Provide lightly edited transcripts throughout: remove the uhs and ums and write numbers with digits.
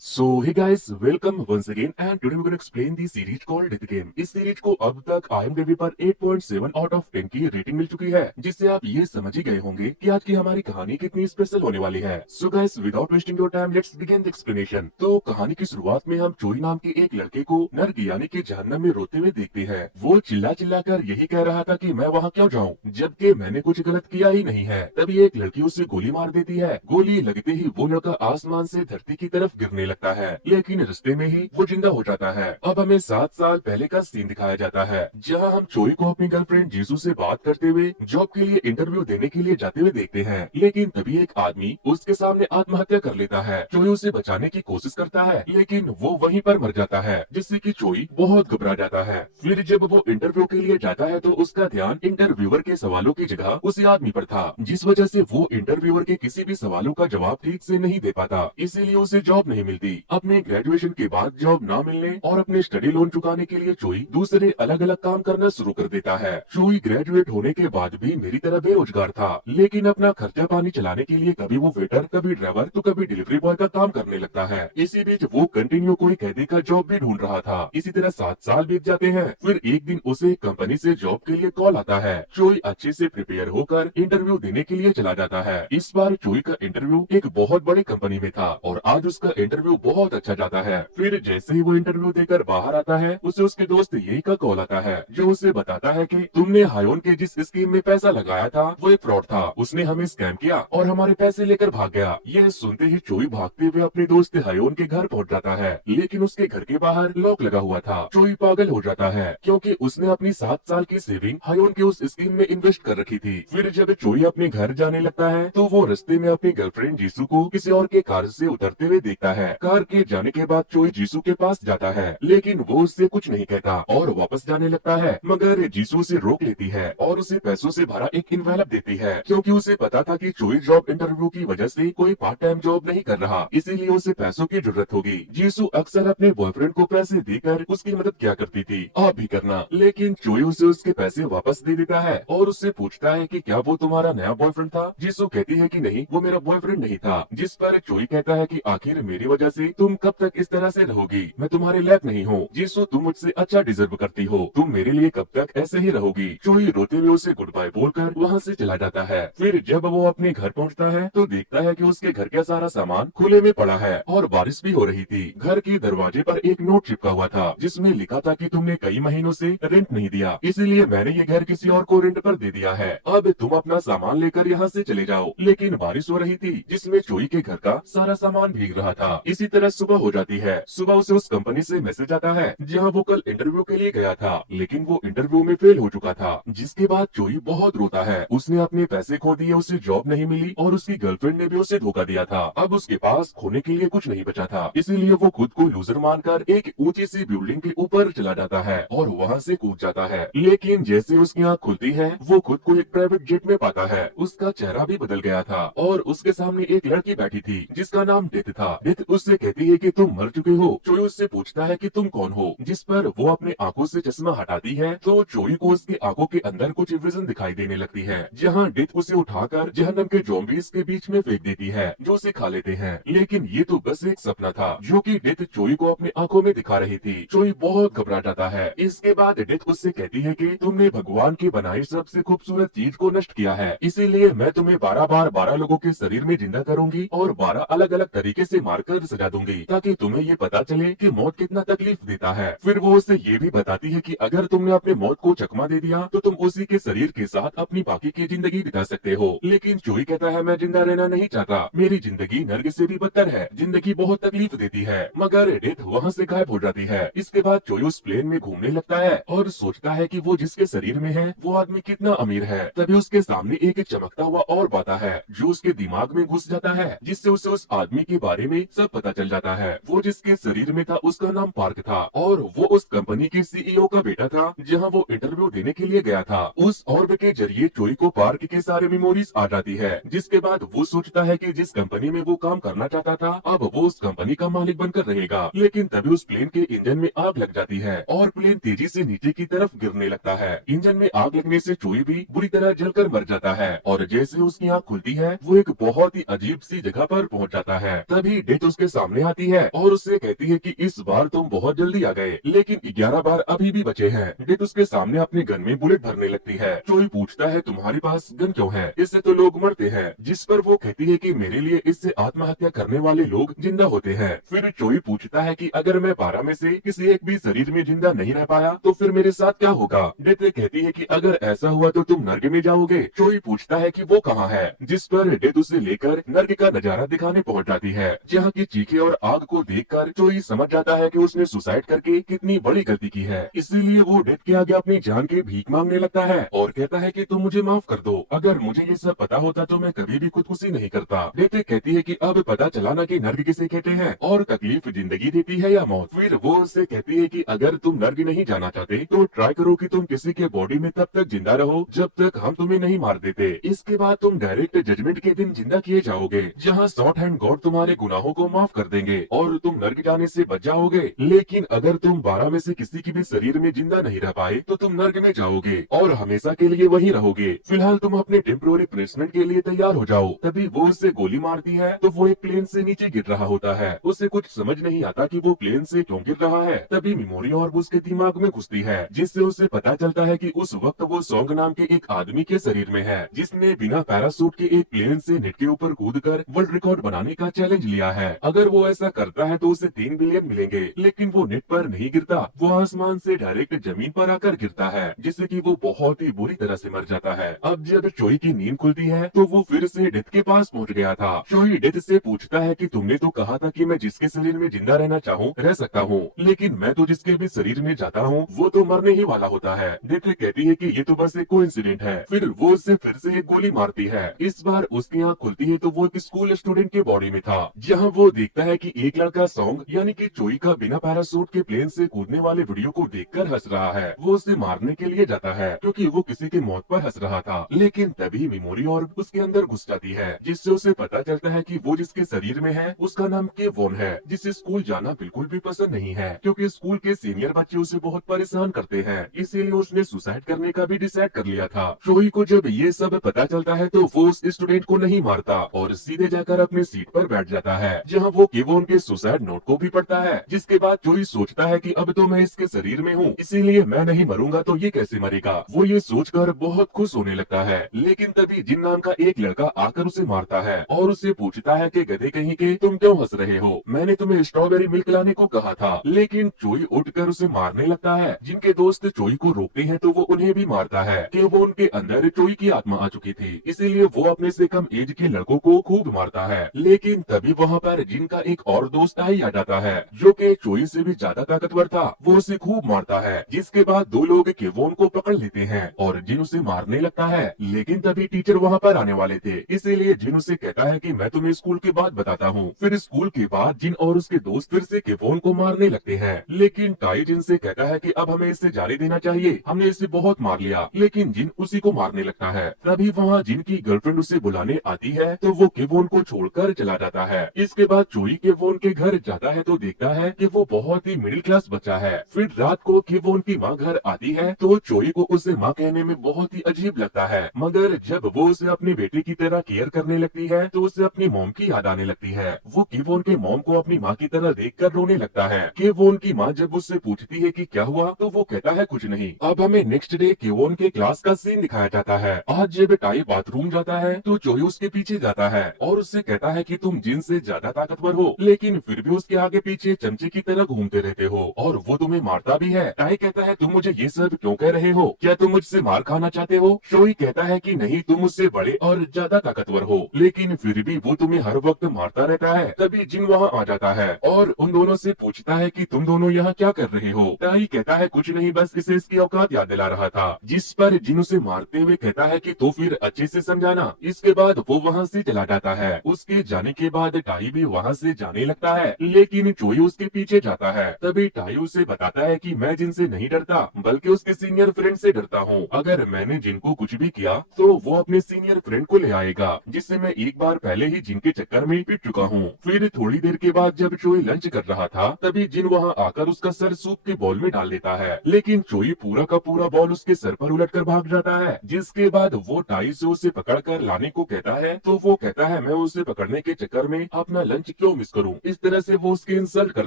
So hey guys, welcome once again and today we're going to explain the series called The Game। इस series को अब तक IMDb पर 8.7 out of 10 की rating मिल चुकी है, जिससे आप ये समझ ही गए होंगे कि आज की हमारी कहानी कितनी स्पेशल होने वाली है। So guys, without wasting your time, let's begin the explanation। तो कहानी की शुरुआत में हम चोई नाम के एक लड़के को नर्क यानी कि जहन्नम में रोते हुए देखते हैं। वो चिल्ला चिल्ला कर यही कह रहा था कि मैं वहाँ क्यों जाऊँ, जबकि मैंने कुछ गलत किया ही नहीं है। तभी एक लड़की उसे गोली मार देती है। गोली लगते ही वो लड़का आसमान से धरती की तरफ गिरने लगता है, लेकिन रास्ते में ही वो जिंदा हो जाता है। अब हमें 7 साल पहले का सीन दिखाया जाता है, जहां हम चोई को अपनी गर्लफ्रेंड जीसू से बात करते हुए जॉब के लिए इंटरव्यू देने के लिए जाते हुए देखते हैं। लेकिन तभी एक आदमी उसके सामने आत्महत्या कर लेता है। चोई उसे बचाने की कोशिश करता है, लेकिन वो वहीं पर मर जाता है, जिससे कि चोई बहुत घबरा जाता है। फिर जब वो इंटरव्यू के लिए जाता है तो उसका ध्यान इंटरव्यूअर के सवालों की जगह उसी आदमी पर था, जिस वजह से वो इंटरव्यूअर के किसी भी सवालों का जवाब ठीक से नहीं दे पाता। इसीलिए उसे जॉब नहीं मिलती। अपने ग्रेजुएशन के बाद जॉब न मिलने और अपने स्टडी लोन चुकाने के लिए चोई दूसरे अलग अलग काम करना शुरू कर देता है। चोई ग्रेजुएट होने के बाद भी मेरी तरह बेरोजगार था, लेकिन अपना खर्चा पानी चलाने के लिए कभी वो वेटर, कभी ड्राइवर तो कभी डिलीवरी बॉय का काम करने लगता है। इसी बीच वो कंटिन्यू कोई कैदी का जॉब भी ढूंढ रहा था। इसी तरह 7 साल बीत जाते हैं। फिर एक दिन उसे कंपनी से जॉब के लिए कॉल आता है। चोई अच्छे से प्रिपेयर होकर इंटरव्यू देने के लिए चला जाता है। इस बार चोई का इंटरव्यू एक बहुत बड़ी कंपनी में था और आज उसका इंटरव्यू बहुत अच्छा जाता है। फिर जैसे ही वो इंटरव्यू देकर बाहर आता है, उसे उसके दोस्त यही का कॉल आता है, जो उसे बताता है कि तुमने हायोन के जिस स्कीम में पैसा लगाया था वो एक फ्रॉड था। उसने हमें स्कैम किया और हमारे पैसे लेकर भाग गया। यह सुनते ही चोई भागते हुए अपने दोस्त हायोन के घर पहुंच जाता है, लेकिन उसके घर के बाहर लॉक लगा हुआ था। चोई पागल हो जाता है, क्योंकि उसने अपनी 7 साल की सेविंग हायोन के उस स्कीम में इन्वेस्ट कर रखी थी। फिर जब चोई अपने घर जाने लगता है तो वो रास्ते में अपनी गर्लफ्रेंड जीसू को किसी और के कार से उतरते हुए देखता है। कार के जाने के बाद चोई जीसू के पास जाता है, लेकिन वो उससे कुछ नहीं कहता और वापस जाने लगता है। मगर जीसू उसे रोक लेती है और उसे पैसों से भरा एक इन्वेलप देती है, क्योंकि उसे पता था कि चोई जॉब इंटरव्यू की वजह से कोई पार्ट टाइम जॉब नहीं कर रहा, इसीलिए उसे पैसों की जरूरत होगी। जीसू अक्सर अपने बॉयफ्रेंड को पैसे देकर उसकी मदद किया करती थी, आप भी करना। लेकिन चोई उसे उसके पैसे वापस दे देता है और उससे पूछता है कि क्या वो तुम्हारा नया बॉयफ्रेंड था। जीसू कहती है कि नहीं, वो मेरा बॉयफ्रेंड नहीं था। जिस पर चोई कहता है कि आखिर मेरी वजह से तुम कब तक इस तरह से रहोगी, मैं तुम्हारे लायक नहीं हूँ। जीसू, तुम मुझसे अच्छा डिजर्व करती हो, तुम मेरे लिए कब तक ऐसे ही रहोगी। चोई रोते हुए उसे गुड बाय बोलकर वहाँ से चला जाता है। फिर जब वो अपने घर पहुँचता है तो देखता है कि उसके घर का सारा सामान खुले में पड़ा है और बारिश भी हो रही थी। घर के दरवाजे पर एक नोट चिपका हुआ था, जिसमें लिखा था कि तुमने कई महीनों से रेंट नहीं दिया, इसीलिए मैंने ये घर किसी और को रेंट पर दे दिया है। अब तुम अपना सामान लेकर यहाँ से चले जाओ। लेकिन बारिश हो रही थी, जिसमें चोई के घर का सारा सामान भीग रहा था। इसी तरह सुबह हो जाती है। सुबह उसे उस कंपनी से मैसेज आता है जहाँ वो कल इंटरव्यू के लिए गया था, लेकिन वो इंटरव्यू में फेल हो चुका था। जिसके बाद चोई बहुत रोता है। उसने अपने पैसे खो दिए, उसे जॉब नहीं मिली और उसकी गर्लफ्रेंड ने भी उसे धोखा दिया था। अब उसके पास खोने के लिए कुछ नहीं बचा था, इसीलिए वो खुद को लूजर मानकर एक ऊंची सी बिल्डिंग के ऊपर चला जाता है और वहाँ से कूद जाता है। लेकिन जैसे उसकी आँख खुलती है, वो खुद को एक प्राइवेट जेट में पाता है। उसका चेहरा भी बदल गया था और उसके सामने एक लड़की बैठी थी, जिसका नाम डेथ था। डेथ उससे कहती है कि तुम मर चुके हो। चोई उससे पूछता है कि तुम कौन हो, जिस पर वो अपने आंखों से चश्मा हटाती है तो चोई को उसकी आंखों के अंदर कुछ विजन दिखाई देने लगती है, जहाँ डेथ उसे उठाकर जहन्नम के ज़ॉम्बीज़ के बीच में फेंक देती है, जो उसे खा लेते हैं। लेकिन ये तो बस एक सपना था, जो कि डेथ चोई को अपनी आंखों में दिखा रही थी। चोई बहुत घबरा जाता है। इसके बाद डेथ उससे कहती है कि तुमने भगवान की बनाई सबसे खूबसूरत चीज को नष्ट किया है, इसीलिए मैं तुम्हें 12 बार 12 लोगों के शरीर में जिंदा करूंगी और 12 अलग अलग तरीके से मारकर सजा दूंगी, ताकि तुम्हें ये पता चले कि मौत कितना तकलीफ देता है। फिर वो उसे ये भी बताती है कि अगर तुमने अपने मौत को चकमा दे दिया तो तुम उसी के शरीर के साथ अपनी बाकी की जिंदगी बिता सकते हो। लेकिन चोई कहता है मैं जिंदा रहना नहीं चाहता, मेरी जिंदगी नर्क से भी बदतर है, जिंदगी बहुत तकलीफ देती है। मगर डेथ वहाँ से गायब हो जाती है। इसके बाद चोई उस प्लेन में घूमने लगता है और सोचता है कि वो जिसके शरीर में है वो आदमी कितना अमीर है। तभी उसके सामने एक चमकता हुआ और आता है, जो उसके दिमाग में घुस जाता है, जिससे उसे उस आदमी के बारे में सब पता चल जाता है। वो जिसके शरीर में था उसका नाम पार्क था और वो उस कंपनी के सीईओ का बेटा था, जहाँ वो इंटरव्यू देने के लिए गया था। उस ऑर्ब के जरिए चोई को पार्क के सारे मेमोरीज आ जाती है, जिसके बाद वो सोचता है कि जिस कंपनी में वो काम करना चाहता था अब वो उस कंपनी का मालिक बनकर रहेगा। लेकिन तभी उस प्लेन के इंजन में आग लग जाती है और प्लेन तेजी से नीचे की तरफ गिरने लगता है। इंजन में आग लगने से चोई भी बुरी तरह जलकर मर जाता है और जैसे उसकी आँख खुलती है वो एक बहुत ही अजीब सी जगह पर पहुंच जाता है। तभी डेथ उसके उसके सामने आती है और उससे कहती है कि इस बार तुम बहुत जल्दी आ गए, लेकिन 11 बार अभी भी बचे हैं। डेथ उसके सामने अपने गन में बुलेट भरने लगती है। चोई पूछता है तुम्हारे पास गन क्यों है, इससे तो लोग मरते हैं। जिस पर वो कहती है कि मेरे लिए इससे आत्महत्या करने वाले लोग जिंदा होते हैं। फिर चोई पूछता है कि अगर मैं 12 में से किसी एक भी शरीर में जिंदा नहीं रह पाया तो फिर मेरे साथ क्या होगा। डेथ कहती है कि अगर ऐसा हुआ तो तुम नर्क में जाओगे। चोई पूछता है कि वो कहाँ है, जिस पर डेथ उसे लेकर नर्क का नजारा दिखाने पहुंच जाती है, जहाँ की चीखें और आग को देखकर चोई समझ जाता है कि उसने सुसाइड करके कितनी बड़ी गलती की है। इसीलिए वो डेथ के आगे अपनी जान की भीख मांगने लगता है और कहता है कि तुम मुझे माफ कर दो, अगर मुझे ये सब पता होता तो मैं कभी भी खुदकुशी नहीं करता। डेथ कहती है कि अब पता चला ना कि नर्क किसे कहते हैं और तकलीफ जिंदगी देती है या मौत। फिर वो उससे कहती है कि अगर तुम नर्क नहीं जाना चाहते तो ट्राई करो कि तुम किसी के बॉडी में तब तक जिंदा रहो जब तक हम तुम्हें नहीं मार देते। इसके बाद तुम डायरेक्ट जजमेंट के दिन जिंदा किए जाओगे, जहाँ शॉर्ट हैंड गॉड तुम्हारे गुनाहों को माफ कर देंगे और तुम नर्क जाने से बच जाओगे। लेकिन अगर तुम 12 में से किसी के भी शरीर में जिंदा नहीं रह पाए तो तुम नर्क में जाओगे और हमेशा के लिए वहीं रहोगे। फिलहाल तुम अपने टेम्पोररी प्लेसमेंट के लिए तैयार हो जाओ। तभी वो उससे गोली मारती है तो वो एक प्लेन से नीचे गिर रहा होता है। उसे कुछ समझ नहीं आता कि वो प्लेन से क्यों गिर रहा है। तभी मेमोरी और उसके दिमाग में घुसती है, जिससे उसे पता चलता है कि उस वक्त वो सॉन्ग नाम के एक आदमी के शरीर में है, जिसने बिना पैरासूट के एक प्लेन से नेट के ऊपर कूदकर वर्ल्ड रिकॉर्ड बनाने का चैलेंज लिया है। अगर वो ऐसा करता है तो उसे 3 बिलियन मिलेंगे, लेकिन वो नेट पर नहीं गिरता, वो आसमान से डायरेक्ट जमीन पर आकर गिरता है, जिससे कि वो बहुत ही बुरी तरह से मर जाता है। अब जब चोई की नींद खुलती है तो वो फिर से डेथ के पास पहुंच गया था। चोई डेथ से पूछता है कि तुमने तो कहा था कि मैं जिसके शरीर में जिंदा रहना चाहूँ रह सकता हूँ, लेकिन मैं तो जिसके भी शरीर में जाता हूँ वो तो मरने ही वाला होता है। डेथ कहती है कि ये तो बस एक कोइंसिडेंट है। फिर वो उससे फिर से एक गोली मारती है। इस बार उसकी आँख खुलती है तो वो एक स्कूल स्टूडेंट के बॉडी में था, जहाँ वो देखता है कि एक लड़का सॉन्ग यानी कि चोई का बिना पैरासूट के प्लेन से कूदने वाले वीडियो को देखकर हंस रहा है। वो उसे मारने के लिए जाता है क्योंकि वो किसी की मौत पर हंस रहा था, लेकिन तभी मेमोरी और उसके अंदर घुस जाती है, जिससे उसे पता चलता है कि वो जिसके शरीर में है उसका नाम केवॉन है, जिसे स्कूल जाना बिल्कुल भी पसंद नहीं है क्योंकि स्कूल के सीनियर बच्चे उसे बहुत परेशान करते हैं। इसीलिए उसने सुसाइड करने का भी डिसाइड कर लिया था। चोई को जब ये सब पता चलता है तो वो उस स्टूडेंट को नहीं मारता और सीधे जाकर अपनी सीट पर बैठ जाता है, जहाँ वो केवॉन के सुसाइड नोट को भी पढ़ता है। जिसके बाद चोई सोचता है कि अब तो मैं इसके शरीर में हूँ, इसीलिए मैं नहीं मरूंगा तो ये कैसे मरेगा। वो ये सोचकर बहुत खुश होने लगता है, लेकिन तभी जिन नाम का एक लड़का आकर उसे मारता है और उसे पूछता है कि गधे कहीं के तुम क्यों हंस रहे हो, मैंने तुम्हें स्ट्रॉबेरी मिल्क लाने को कहा था। लेकिन चोई उठकर उसे मारने लगता है। जिनके दोस्त चोई को रोकते हैं तो वो उन्हें भी मारता है कि वो उनके अंदर चोई की आत्मा आ चुकी थी, इसीलिए वो अपने से कम एज के लड़कों को खूब मारता है। लेकिन तभी वहाँ पर जिनका एक और दोस्त आई आ जाता है, जो कि चोई से भी ज्यादा ताकतवर था। वो उसे खूब मारता है, जिसके बाद 2 लोग केवॉन को पकड़ लेते हैं और जिन उसे मारने लगता है। लेकिन तभी टीचर वहाँ पर आने वाले थे, इसीलिए जिन उसे कहता है कि मैं तुम्हें स्कूल के बाद बताता हूँ। फिर स्कूल के बाद जिन और उसके दोस्त फिर से केवॉन को मारने लगते हैं, लेकिन टाई जिन से कहता है कि अब हमें इससे जाने देना चाहिए, हमने इसे बहुत मार लिया। लेकिन जिन उसी को मारने लगता है। तभी वहाँ जिन की गर्लफ्रेंड उसे बुलाने आती है तो वो केवॉन को छोड़कर चला जाता है। इसके बाद चोई केवॉन के घर जाता है तो देखता है कि वो बहुत ही मिडिल क्लास बच्चा है। फिर रात को केवॉन की माँ घर आती है तो चोई को उसे माँ कहने में बहुत ही अजीब लगता है, मगर जब वो उसे अपने बेटे की तरह केयर करने लगती है तो उसे अपनी मॉम की याद आने लगती है। वो केवॉन के मॉम को अपनी माँ की तरह देखकर रोने लगता है। केवॉन की माँ जब उससे पूछती है कि क्या हुआ तो वो कहता है कुछ नहीं। अब हमें नेक्स्ट डे केवॉन के क्लास का सीन दिखाया जाता है। आज जब टाई बाथरूम जाता है तो चोई उसके पीछे जाता है और उससे कहता है कि तुम जिन से ज्यादा ताकतवर हो, लेकिन फिर भी उसके आगे पीछे चमचे की तरह घूमते रहते हो और वो तुम्हें मारता भी है। टाई कहता है तुम मुझे ये सब क्यों कह रहे हो, क्या तुम मुझसे मार खाना चाहते हो। चोई कहता है कि नहीं, तुम मुझसे बड़े और ज्यादा ताकतवर हो, लेकिन फिर भी वो तुम्हें हर वक्त मारता रहता है। तभी जिन वहाँ आ जाता है और उन दोनों से पूछता है कि तुम दोनों यहाँ क्या कर रहे हो। टाई कहता है कुछ नहीं, बस इसे इसकी औकात याद दिला रहा था। जिस पर जिन उसे मारते हुए कहता है कि तो फिर अच्छे से समझाना। इसके बाद वो वहाँ से चला जाता है। उसके जाने के बाद टाई भी वहाँ से जाने लगता है, लेकिन चोई उसके पीछे जाता है। तभी टाई उसे बताता है कि मैं जिनसे नहीं डरता बल्कि उसके सीनियर फ्रेंड से डरता हूँ। अगर मैंने जिनको कुछ भी किया तो वो अपने सीनियर फ्रेंड को ले आएगा, जिससे मैं एक बार पहले ही जिनके चक्कर में पिट चुका हूँ। फिर थोड़ी देर के बाद जब चोई लंच कर रहा था तभी जिन वहाँ आकर उसका सर सूप के बॉल में डाल देता है, लेकिन चोई पूरा का पूरा बॉल उसके सर पर उलट कर भाग जाता है। जिसके बाद वो टाई से उसे पकड़ कर लाने को कहता है तो वो कहता है मैं उसे पकड़ने के चक्कर में अपना लंच क्यों मिस करूं। इस तरह से वो उसके इंसल्ट कर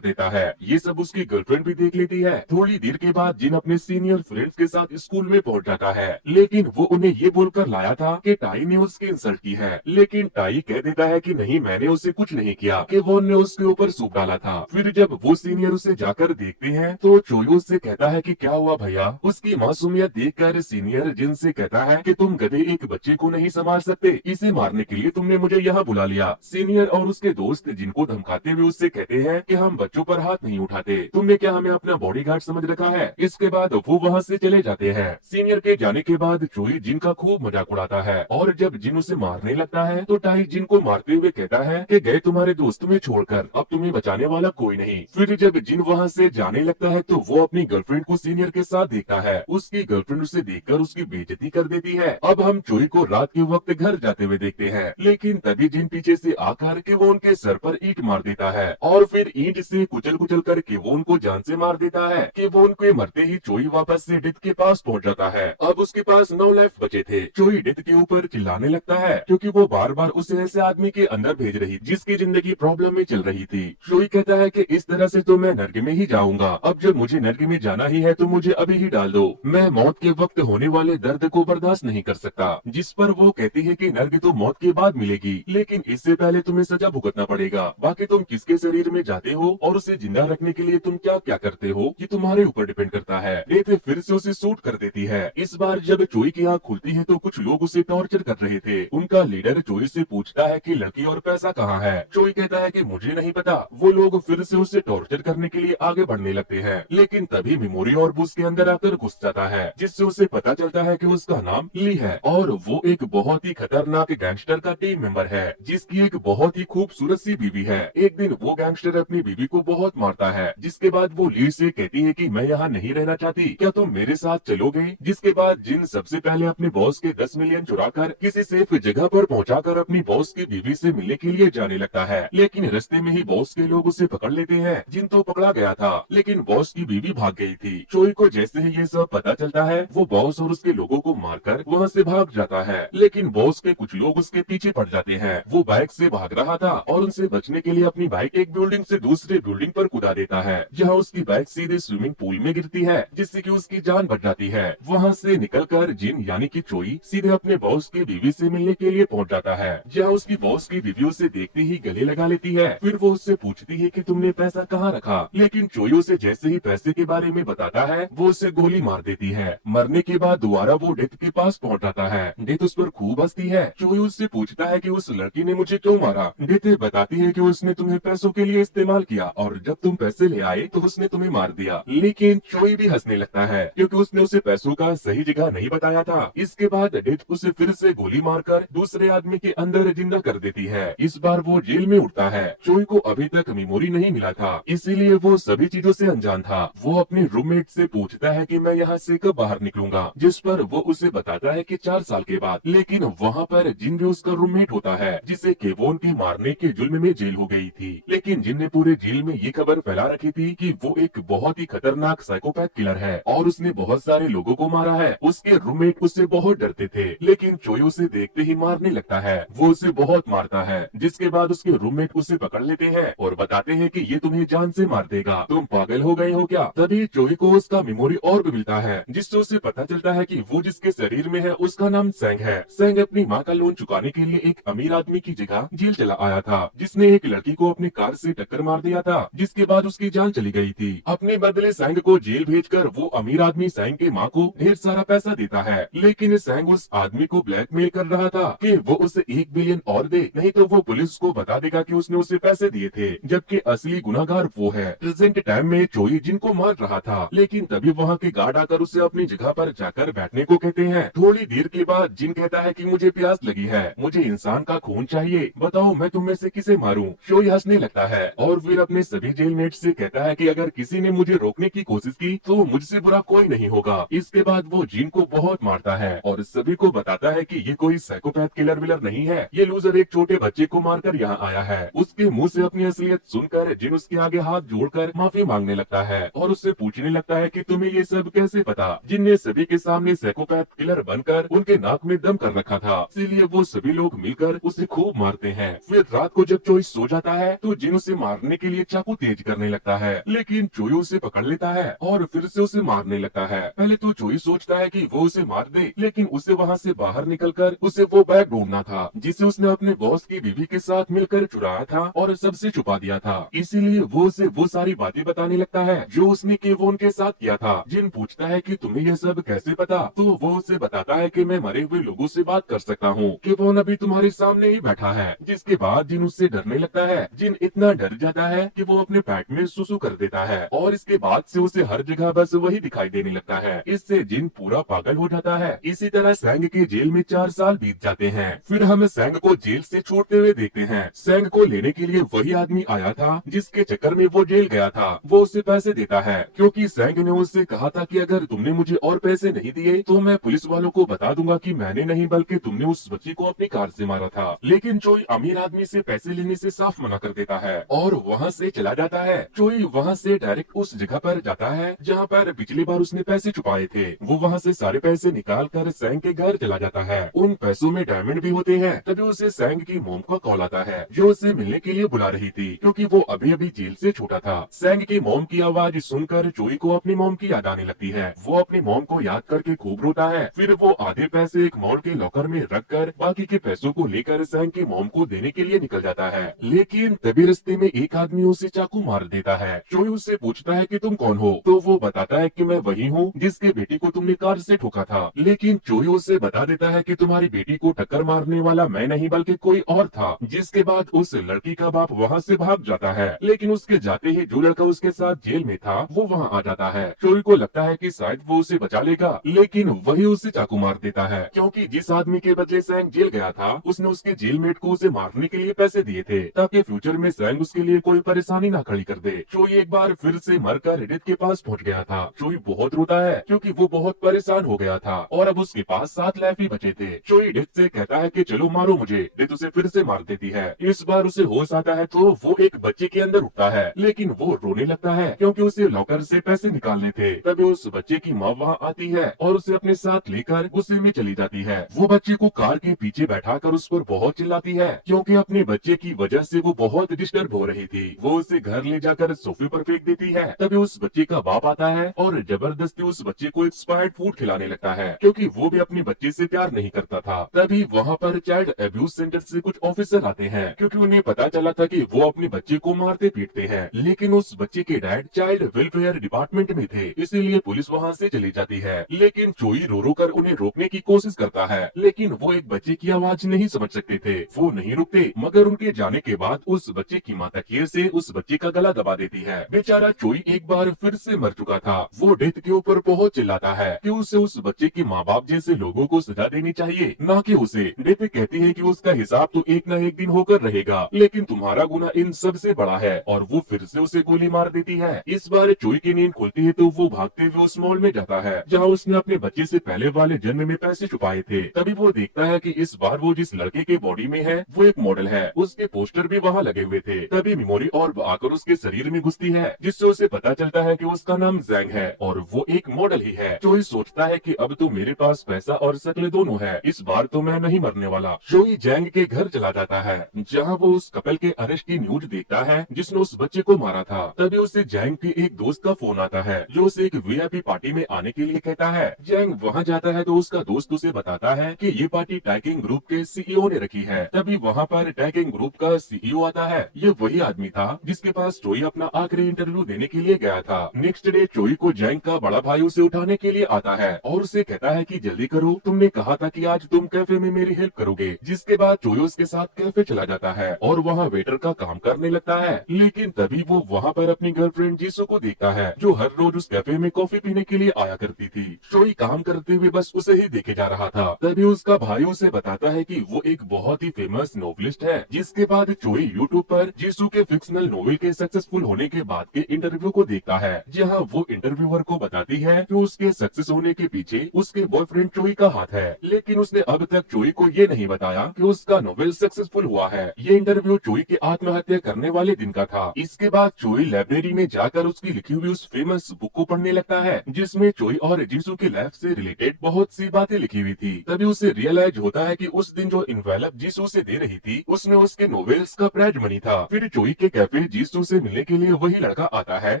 देता है। ये सब उसकी गर्लफ्रेंड भी देख लेती है। थोड़ी देर के बाद जिन अपने सीनियर फ्रेंड्स के साथ स्कूल में पहुंच जाता है, लेकिन वो उन्हें ये बोलकर लाया था कि टाई ने उसकी इंसल्ट की है। लेकिन टाई कह देता है कि नहीं, मैंने उसे कुछ नहीं किया, कि वो ने उसके ऊपर सूप डाला था। फिर जब वो सीनियर उसे जाकर देखते हैं तो चोयो उससे कहता है कि क्या हुआ भैया। उसकी मासूमियत देखकर सीनियर जिन से कहता है कि तुम गधे एक बच्चे को नहीं संभाल सकते, इसे मारने के लिए तुमने मुझे यहाँ बुला लिया। सीनियर और उसके दोस्त जिनको धमकाते हुए उससे कहते हैं कि हम बच्चों पर हाथ नहीं उठाते, तुमने क्या हमें अपना बॉडीगार्ड समझ रखा है। इसके बाद वो वहाँ से चले जाते हैं। सीनियर के जाने के बाद चोई जिन का खूब मजाक उड़ाता है और जब जिन उसे मारने लगता है तो टाई जिन को मारते हुए कहता है कि गए तुम्हारे दोस्त तुम्हें छोड़कर, अब तुम्हें बचाने वाला कोई नहीं। फिर जब जिन वहाँ से जाने लगता है तो वो अपनी गर्लफ्रेंड को सीनियर के साथ देखता है। उसकी गर्लफ्रेंड उसे देखकर उसकी बेइज्जती कर देती है। अब हम चोई को रात के वक्त घर जाते हुए देखते हैं, लेकिन तभी जिन पीछे से आकर के वो उनके सर पर ईंट मार देता है और फिर ईंट से कुचल कुचल करके वो उनको जान से मार देता है कि वो उनके मरते ही चोई वापस से डिथ के पास पहुंच जाता है। अब उसके पास 9 लाइफ बचे थे। चोई डिथ के ऊपर चिल्लाने लगता है क्योंकि वो बार बार उसे ऐसे आदमी के अंदर भेज रही जिसकी जिंदगी प्रॉब्लम में चल रही थी। चोई कहता है कि इस तरह से तो मैं नर्क में ही जाऊंगा, अब जब मुझे नर्क में जाना ही है तो मुझे अभी ही डाल दो, मैं मौत के वक्त होने वाले दर्द को बर्दाश्त नहीं कर सकता। जिस पर वो कहती है कि नर्क तो मौत के बाद मिलेगी, लेकिन इससे पहले तुम्हें सजा भुगतना पड़ेगा। बाकी तुम किसके शरीर में जाते हो और उसे जिंदा रखने के लिए तुम क्या क्या करते हो ये तुम्हारे ऊपर डिपेंड करता है। रेत फिर से उसे शूट कर देती है। इस बार जब चोई की आँख खुलती है तो कुछ लोग उसे टॉर्चर कर रहे थे। उनका लीडर चोई से पूछता है कि लड़की और पैसा कहाँ है। चोई कहता है कि मुझे नहीं पता। वो लोग फिर से उसे टॉर्चर करने के लिए आगे बढ़ने लगते हैं, लेकिन तभी मेमोरी और उसके अंदर आकर घुस जाता है, जिससे उसे पता चलता है कि उसका नाम ली है और वो एक बहुत ही खतरनाक गैंगस्टर का टीम मेंबर है जिसकी एक बहुत ही खूबसूरत सी बीवी है। एक दिन वो गैंगस्टर अपनी बीवी को बहुत मारता है, जिसके बाद वो ली से कहती है कि मैं यहाँ नहीं रहना चाहती, क्या तुम मेरे साथ चलोगे। जिसके बाद जिन सबसे पहले अपने बॉस के 10 मिलियन चुराकर किसी सेफ जगह पर पहुंचाकर अपनी बॉस की बीवी से मिलने के लिए जाने लगता है, लेकिन रास्ते में ही बॉस के लोग उसे पकड़ लेते हैं। जिन तो पकड़ा गया था, लेकिन बॉस की बीवी भाग गई थी। चोई को जैसे ही ये सब पता चलता है वो बॉस और उसके लोगों को मारकर वहाँ से भाग जाता है, लेकिन बॉस के कुछ लोग उसके पीछे पड़ जाते हैं। वो बाइक से भाग रहा था और उनसे बचने के लिए अपनी बाइक एक बिल्डिंग से दूसरे बिल्डिंग पर कूदा देता है, जहाँ उसकी बाइक सीधे स्विमिंग पूल में गिरती है, जिससे कि उसकी जान बच जाती है। वहाँ से निकलकर जिन यानी कि चोई सीधे अपने बॉस की बीवी से मिलने के लिए पहुँच जाता है, जहाँ उसकी बॉस की बीवी उसे देखते ही गले लगा लेती है। फिर वो उससे पूछती है कि तुमने पैसा कहाँ रखा, लेकिन चोई उसे जैसे ही पैसे के बारे में बताता है वो उसे गोली मार देती है। मरने के बाद दोबारा वो डेथ के पास पहुँच जाता है। डेथ उस पर खूब हंसती है। चोई उससे पूछता है कि उस लड़की ने मुझे क्यों मारा। डेथ बताती है कि उसने तुम्हें पैसों के लिए इस्तेमाल किया और जब तुम पैसे ले आए तो उसने तुम्हें मार दिया। लेकिन चोई भी हंसने लगता है क्योंकि उसने उसे पैसों का सही जगह नहीं बताया था। इसके बाद डेथ उसे फिर से गोली मारकर दूसरे आदमी के अंदर जिंदा कर देती है। इस बार वो जेल में उठता है। चोई को अभी तक मेमोरी नहीं मिला था, इसीलिए वो सभी चीजों से अनजान था। वो अपने रूममेट से पूछता है कि मैं यहाँ से कब बाहर निकलूंगा, जिस पर वो उसे बताता है कि 4 साल के बाद। लेकिन वहाँ पर जिन भी उसका रूममेट होता है, जिसे केवोन के मारने के जुल्म में जेल हो गई थी। लेकिन जिन ने पूरे जेल में ये खबर फैला रखी थी कि वो एक बहुत ही खतरनाक साइकोपैथ किलर है और उसने बहुत सारे लोगों को मारा है। उसके रूममेट उससे बहुत डरते थे, लेकिन चोई उसे देखते ही मारने लगता है। वो उसे बहुत मारता है, जिसके बाद उसके रूममेट उसे पकड़ लेते हैं और बताते हैं कि ये तुम्हें जान से मार देगा, तुम पागल हो गए हो क्या। तभी चोई को उसका मेमोरी और भी मिलता है, जिससे उसे पता चलता है कि वो जिसके शरीर में है उसका नाम सेंग है। सेंग अपनी माँ का लोन चुकाने के लिए एक अमीर आदमी की जगह जेल चला आया था, जिसने एक लड़की को अपनी कार से टक्कर मार दिया था, जिसके बाद उसकी जान चली गई थी। अपने बदले सेंग को जेल भेजकर वो अमीर आदमी सेंग के माँ को ढेर सारा पैसा देता है, लेकिन सेंग उस आदमी को ब्लैकमेल कर रहा था कि वो उसे 1 बिलियन और दे, नहीं तो वो पुलिस को बता देगा कि उसने उसे पैसे दिए थे, जबकि असली गुनाहगार वो है। प्रेजेंट टाइम में चोई जिनको मार रहा था, लेकिन तभी वहाँ के गार्ड आकर उसे अपनी जगह पर जाकर बैठने को कहते हैं। थोड़ी देर के बाद जिन कहता है कि मुझे प्यास लगी है, मुझे इंसान का खून चाहिए, बताओ मैं तुम में से किसे मारूं। चोई हंसने लगता है और फिर अपने सभी जेलमेट से कहता है कि अगर किसी ने मुझे रोकने की कोशिश की तो मुझसे बुरा कोई नहीं होगा। इसके बाद वो जिन को बहुत मारता है और सभी को बताता है कि ये कोई साइकोपैथ किलर विलर नहीं है, ये लूजर एक छोटे बच्चे को मारकर यहाँ आया है। उसके मुंह से अपनी असलियत सुनकर जिन उसके आगे हाथ जोड़कर माफी मांगने लगता है और उससे पूछने लगता है कि तुम्हें ये सब कैसे पता। जिन ने सभी के सामने साइकोपैथ किलर बनकर उनके नाक में दम कर रखा था, इसीलिए वो सभी लोग मिलकर उसे खूब मारते हैं। फिर रात को जब चोई चोई सो जाता है तो जिन उसे मारने के लिए चाकू तेज करने लगता है, लेकिन चोई उसे पकड़ लेता है और फिर से उसे मारने लगता है। पहले तो चोई सोचता है कि वो उसे मार दे, लेकिन उसे वहाँ से बाहर निकलकर उसे वो बैग ढूंढना था जिसे उसने अपने बॉस की बीवी के साथ मिलकर चुराया था और सबसे छुपा दिया था। इसीलिए वो उसे वो सारी बातें बताने लगता है जो उसने केवोन के साथ किया था। जिन पूछता है कि तुम्हें यह सब कैसे पता, तो वो उसे बताता है कि मैं मरे हुए लोगों से बात कर सकता हूँ। केवोन अभी तुम्हारे सामने ही बैठा है। जिसके बाद जिन उससे डरने लगता है। जिन इतना डर जाता है कि वो अपने पेट में सुसु कर देता है और इसके बाद से उसे हर जगह बस वही दिखाई देने लगता है। इससे जिन पूरा पागल हो जाता है। इसी तरह सैंग की जेल में 4 साल बीत जाते हैं। फिर हम सैंग को जेल से छोड़ते हुए देखते हैं। सैंग को लेने के लिए वही आदमी आया था जिसके चक्कर में वो जेल गया था। वो उसे पैसे देता है क्योंकि सैंग ने उससे कहा था कि अगर तुमने मुझे और पैसे नहीं दिए तो मैं पुलिस वालों को बता दूंगा कि मैंने नहीं बल्कि तुमने उस बच्ची को अपनी कार से मारा था। लेकिन चोई अमीर आदमी से पैसे लेने से साफ मना कर देता है और वहाँ से चला जाता है। चोई वहाँ से डायरेक्ट उस जगह पर जाता है जहाँ पर पिछली बार उसने पैसे छुपाए थे। वो वहाँ से सारे पैसे निकाल कर सैंग के घर चला जाता है। उन पैसों में डायमंड भी होते हैं। तभी उसे सैंग की मोम का कॉल आता है जो उसे मिलने के लिए बुला रही थी क्योंकि वो अभी अभी जेल से छूटा था। सैंग की मोम की आवाज सुनकर चोई को अपनी मोम की याद आने लगती है। वो अपनी मोम को याद करके खूब रोता है। फिर वो आधे पैसे एक मॉल के लॉकर में रखकर बाकी के पैसों को लेकर सैंग की मोम को देने के लिए निकल जाता है। लेकिन तभी रास्ते में एक आदमी उसे चाकू मार देता है। चोई उससे पूछता है कि तुम कौन हो, तो वो बताता है कि मैं वही हूँ जिसके बेटी को तुमने कार से ठोका था। लेकिन चोई उसे बता देता है कि तुम्हारी बेटी को टक्कर मारने वाला मैं नहीं बल्कि कोई और था। जिसके बाद उस लड़की का बाप वहाँ से भाग जाता है। लेकिन उसके जाते ही जो लड़का उसके साथ जेल में था वो वहाँ आ जाता है। चोई को लगता है कि शायद वो उसे बचा लेगा, लेकिन वही उसे चाकू मार देता है क्योंकि जिस आदमी के बदले सैंग जेल गया था उसने उसके जेलमेट को उसे मारने के लिए पैसे दिए थे ताकि फ्यूचर में सैंग उसके लिए कोई परेशानी ना खड़ी कर दे। चोई एक बार फिर से मरकर एडिथ के पास पहुंच गया था। चोई बहुत रोता है क्योंकि वो बहुत परेशान हो गया था और अब उसके पास 7 लाइफ ही बचे थे। चोई एडिथ से कहता है कि चलो मारो मुझे। एडिथ उसे फिर से मार देती है। इस बार उसे होश आता है तो वो एक बच्चे के अंदर उठता है, लेकिन वो रोने लगता है क्योंकि उसे लॉकर से पैसे निकालने थे। तभी उस बच्चे की माँ वहाँ आती है और उसे अपने साथ लेकर गुस्से में चली जाती है। वो बच्चे को कार के पीछे बैठाकर उस पर बहुत चिल्लाती है क्योंकि अपने बच्चे की वजह से वो बहुत डिस्टर्ब हो रही थी। वो उसे घर ले जाकर सोफे पर फेंक देती है। तभी उस बच्चे का बाप आता है और जबरदस्ती उस बच्चे को एक्सपायर्ड फूड खिलाने लगता है क्योंकि वो भी अपने बच्चे से प्यार नहीं करता था। तभी वहाँ पर चाइल्ड अब्यूज सेंटर से कुछ ऑफिसर आते हैं क्योंकि उन्हें पता चला था कि वो अपने बच्चे को मारते पीटते हैं। लेकिन उस बच्चे के डैड चाइल्ड वेलफेयर डिपार्टमेंट में थे, इसीलिए पुलिस वहाँ से चली जाती है। लेकिन चोई रो रो कर उन्हें रोकने की कोशिश करता है, लेकिन वो एक बच्चे की आवाज नहीं समझ सकते थे। वो नहीं रुकते, मगर उनके जाने के बाद उस बच्चे की माँ तकिए से उस बच्चे का गला दबा देती है। बेचारा चोई एक बार फिर से मर चुका था। वो डेथ के ऊपर बहुत चिल्लाता है कि उसे उस बच्चे के माँ बाप जैसे लोगों को सजा देनी चाहिए, न कि उसे। डेथ कहती है कि उसका हिसाब तो एक न एक दिन होकर रहेगा, लेकिन तुम्हारा गुनाह इन सब से बड़ा है, और वो फिर से उसे गोली मार देती है। इस बार चोई की नींद खुलती है तो वो भागते हुए उस मॉल में जाता है जहाँ उसने अपने बच्चे से पहले वाले जन्म में पैसे छुपाए थे। तभी वो देखता है कि इस बार वो जिस लड़के के बॉडी में है वो एक मॉडल है। उसके पोस्टर भी वहाँ लगे हुए थे। तभी मेमोरी ऑर्ब आकर उसके शरीर में घुसती है, जिससे उसे पता चलता है कि उसका नाम जैंग है और वो एक मॉडल ही है। चोई सोचता है कि अब तो मेरे पास पैसा और शक्ल दोनों है, इस बार तो मैं नहीं मरने वाला। चोई जैंग के घर चला जाता है जहाँ वो उस कपल के अरेस्ट की न्यूज देखता है जिसने उस बच्चे को मारा था। तभी उसे जैंग के एक दोस्त का फोन आता है जो उसे एक वीआईपी पार्टी में आने के लिए कहता है। जैंग वहाँ जाता है तो उसका दोस्त उसे बताता है कि ये पार्टी टैगिंग ग्रुप के सीईओ ने रखी है। तभी वहाँ पर टैगिंग ग्रुप का सीईओ आता है। ये वही आदमी था जिसके पास चोई अपना आखिरी इंटरव्यू देने के लिए गया था। नेक्स्ट डे चोई को जैंग का बड़ा भाई उसे उठाने के लिए आता है और उसे कहता है कि जल्दी करो, तुमने कहा था कि आज तुम कैफे में मेरी हेल्प करोगे। जिसके बाद चोई उसके साथ कैफे चला जाता है और वहाँ वेटर का काम करने लगता है। लेकिन तभी वो वहाँ पर अपनी गर्लफ्रेंड जीसू को देखता है जो हर रोज उस कैफे में कॉफी पीने के लिए आया करती थी। चोई काम करते हुए बस उसे ही देखे जा रहा था। तभी उसका भाई उसे बताता है कि वो एक बहुत ही फेमस नोवेलिस्ट है। जिसके बाद चोई यूट्यूब पर जीसू के फिक्शनल नोवेल के सक्सेसफुल होने के बाद के इंटरव्यू को देखता है, जहाँ वो इंटरव्यूअर को बताती है कि उसके सक्सेस होने के पीछे उसके बॉयफ्रेंड चोई का हाथ है। लेकिन उसने अब तक चोई को ये नहीं बताया कि उसका नोवेल सक्सेसफुल हुआ है। ये इंटरव्यू चोई के आत्महत्या करने वाले दिन का था। इसके बाद चोई लाइब्रेरी में जाकर उसकी लिखी हुई उस फेमस बुक को पढ़ने लगता है जिसमें चोई और जीसू की लाइफ से रिलेटेड बहुत सी बातें लिखी हुई थी। तभी उसे रियलाइज होता है कि उस दिन जो इन्वेलप जीसू से दे रही थी उसमें उसके नोवेल नोवेल्स का प्राइज मनी था। फिर चोई के कैफे जीसू से मिलने के लिए वही लड़का आता है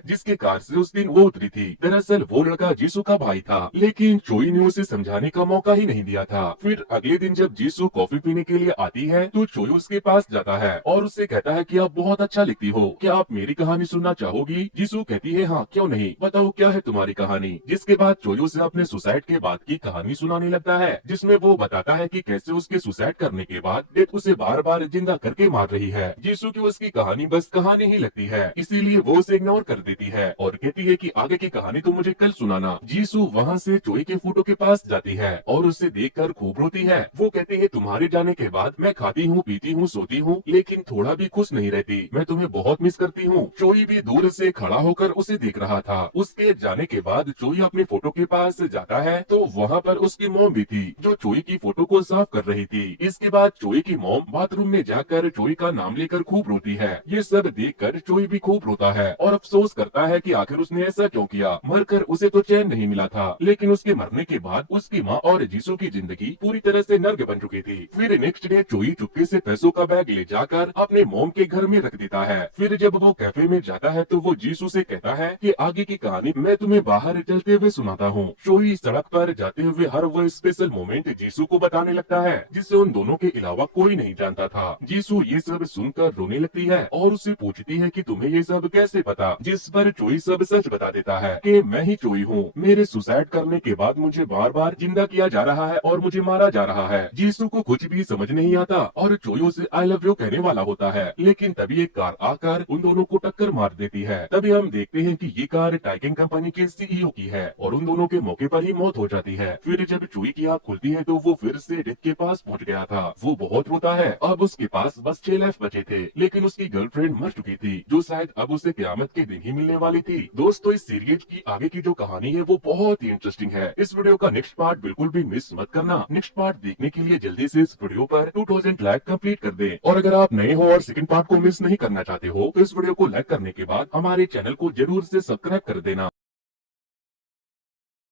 जिसके कार से उस दिन वो उतरी थी। दरअसल वो लड़का जीसू का भाई था, लेकिन चोई ने उसे समझाने का मौका ही नहीं दिया था। फिर अगले दिन जब जीसू कॉफी पीने के लिए आती है तो चोई उसके पास जाता है और उससे कहता है कि आप बहुत अच्छा लिखती हो, क्या आप मेरी कहानी सुनना चाहोगी? जीसू कहती है हाँ क्यों नहीं, बताओ क्या है तुम्हारी कहानी। जिसके बाद चोई उसे अपने सुसाइड के बाद की कहानी सुनाने लगता है, जिसमें वो बताता है कि कैसे उसके सुसाइड करने के बाद डेथ उसे बार बार जिंदा करके मार रही है। जीसू की उसकी कहानी बस कहानी ही लगती है, इसीलिए वो उसे इग्नोर कर देती है और कहती है कि आगे की कहानी तो मुझे कल सुनाना। जीसू वहाँ से चोई के फोटो के पास जाती है और उसे देखकर खूब रोती है। वो कहती है तुम्हारे जाने के बाद मैं खाती हूँ, पीती हूँ, सोती हूँ, लेकिन थोड़ा भी खुश नहीं रहती। मैं तुम्हें बहुत मिस करती हूँ। चोई भी दूर से खड़ा होकर उसे देख रहा था। उसके जाने के बाद चोई अपने फोटो के पास जाता है तो वहाँ पर उसकी मॉम भी थी जो चोई की फोटो को साफ कर रही थी। इसके बाद चोई की मॉम बाथरूम में जाकर चोई का नाम लेकर खूब रोती है। ये सब देखकर चोई भी खूब रोता है और अफसोस करता है कि आखिर उसने ऐसा क्यों किया। मरकर उसे तो चैन नहीं मिला था, लेकिन उसके मरने के बाद उसकी माँ और जीसू की जिंदगी पूरी तरह से नर्क बन चुकी थी। फिर नेक्स्ट डे चोई चुपके से पैसों का बैग ले जाकर अपने मॉम के घर में रख देता है। फिर जब वो कैफे में जाता है तो वो जीसू से कहता है कि आगे की कहानी मैं तुम्हें बाहर चलते हुए सुनाता हूँ। चोई सड़क पर जाते हुए हर वो स्पेशल मोमेंट जीसू को बताने लगता है जिसे उन दोनों के अलावा कोई नहीं जानता था। जीसू ये सब सुनकर रोने लगती है और उससे पूछती है कि तुम्हें ये सब कैसे पता, जिस पर चोई सब सच बता देता है कि मैं ही चोई हूँ। मेरे सुसाइड करने के बाद मुझे बार बार जिंदा किया जा रहा है और मुझे मारा जा रहा है। जीसू को कुछ भी समझ नहीं आता और चोई उसे आई लव यू कहने वाला होता है, लेकिन तभी एक कार आकर उन दोनों को टक्कर मार देती है। तभी हम देखते हैं कि ये कार टाइगन कंपनी के सीईओ की है और उन दोनों के मौके पर ही मौत हो जाती है। फिर जब चोई की आँख खुलती है तो वो फिर से डेथ के पास पहुंच गया था। वो बहुत रोता है। अब उसके पास बस 6 लाइफ बचे थे, लेकिन उसकी गर्लफ्रेंड मर चुकी थी जो शायद अब उसे क़यामत के दिन ही मिलने वाली थी। दोस्तों इस सीरीज की आगे की जो कहानी है वो बहुत ही इंटरेस्टिंग है। इस वीडियो का नेक्स्ट पार्ट बिल्कुल भी मिस मत करना। नेक्स्ट पार्ट देखने के लिए जल्दी से इस वीडियो पर 2000 लाइक कंप्लीट कर दें। और अगर आप नए हो और सेकंड पार्ट को मिस नहीं करना चाहते हो तो इस वीडियो को लाइक करने के बाद हमारे चैनल को जरूर से सब्सक्राइब कर देना।